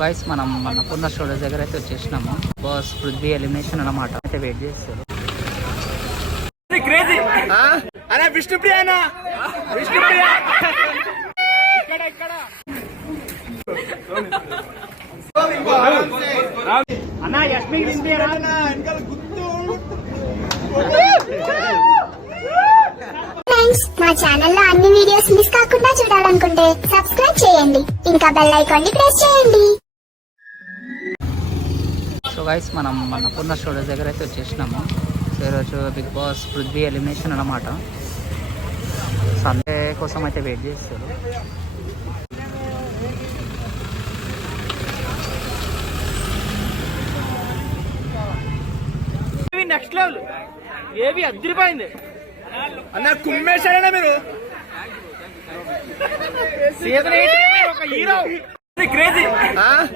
Guys మనం మన పూర్ణ studios దగ్గర అయితే వచ్చేసినాము. బాస్ పృథ్వీ ఎలిమినేషన్ అన్నమాట. అయితే వెయిట్ చేస్తారు. మా ఛానల్లో అన్ని వీడియోస్ మిస్ కాకుండా చూడాలనుకుంటే సబ్స్క్రైబ్ చేయండి, ఇంకా బెల్ ఐకాన్ ని ప్రెస్ చేయండి. సో గైస్ మనం మన పూర్ణ స్టూడియోస్ దగ్గర అయితే వచ్చేసినాము. సో ఈరోజు బిగ్ బాస్ పృథ్వీ ఎలిమినేషన్ అన్నమాట. సండే కోసం అయితే వెయిట్ చేస్తారు. నెక్స్ట్ లెవెల్ ఏవి అద్దరిపోయింది అన్న. కుమ్మేశారనే మీరు సీజన్ 8 ఒక హీరో. Crazy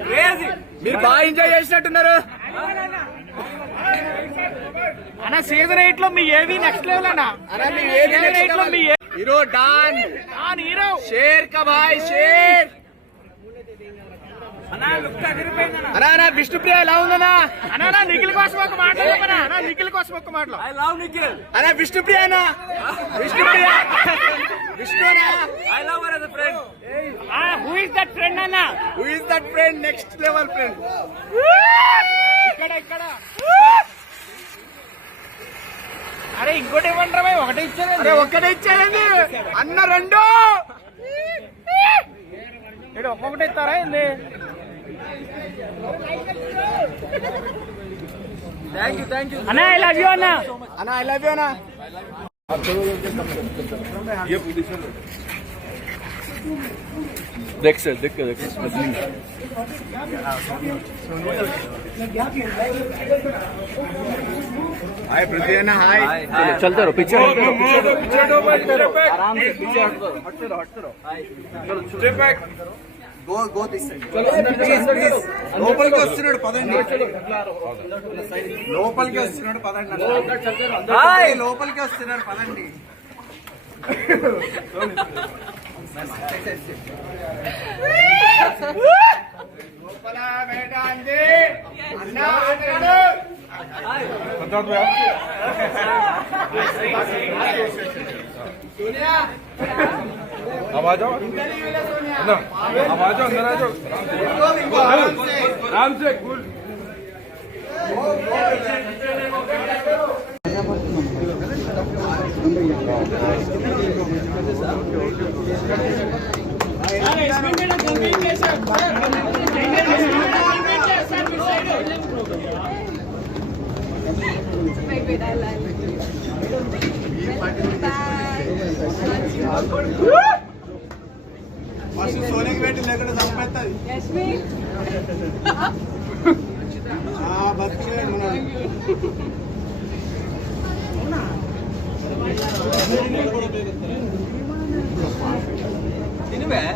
crazy. మీరు బాగా ఎంజాయ్ చేసినట్టున్నారు అన్న. సీజన్ 8 లో మీ ఏవి నెక్స్ట్ లెవెల్ అన్న. సీజన్ 8 లో మీ హీరో డాన్ హీరో షేర్ కా భాయ్ షేర్ అన్నా. విష్ణుప్రియ ఎలా ఉందన్నా? అన్నా నిఖిల్ కోసం ఒక మాట చెప్పనా? నిఖిల్ కోసం ఒక మాట. ఐ లవ్ నిఖిల్ అన్నా. విష్ణుప్రియ అన్నా. విష్ణుప్రియ విష్ణునా? I love her as a friend. Who is that friend అన్నా? Who is that friend? Next level friend. ఇక్కడ అరే ఇంకోటి ఇవ్వండి. ఒకటే ఇచ్చారండి. ఒక్కటే ఇచ్చారండి అన్న. రెండు ఒక్కొక్కటి ఇస్తారా ఏంది? థ్యాంక్ యూ అన్నా. ఐ లవ్ యూ అన్నా. ఐ లవ్ యూ అన్నా. देख सर देख हाय पृथ्वी ना. हाय चलते रहो पीछे आराम से पीछे हटते रहो. चलो step back. Go this side. లోపలికి వస్తున్నాడు పదండి. లోపలికి వస్తున్నాడు పదండి. హాయ్ లోపలికి వస్తున్నాడు పదండి. లోపల వేడండి అన్న. ఆటగాడు सोनिया अब आ जाओ अंदर अब आ जाओ अंदर आ जाओ आराम से कूल ఫస్ట్ సోనియాకి పెట్టి లేకుండా చంపేస్తుంది.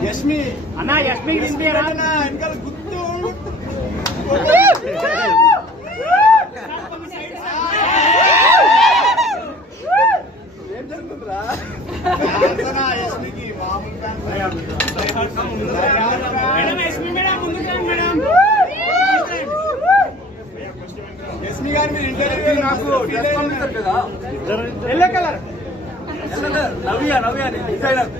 యష్మి అన్నా. యష్మి వెనకాల గుర్తు ఏం జరుగుతుందిరా? యష్మికి యష్మి గారి మీరు ఇంటర్వ్యూ నాకు ఎల్లో కలర్ నవ్య డిజైనర్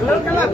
ఎల్లో కలర్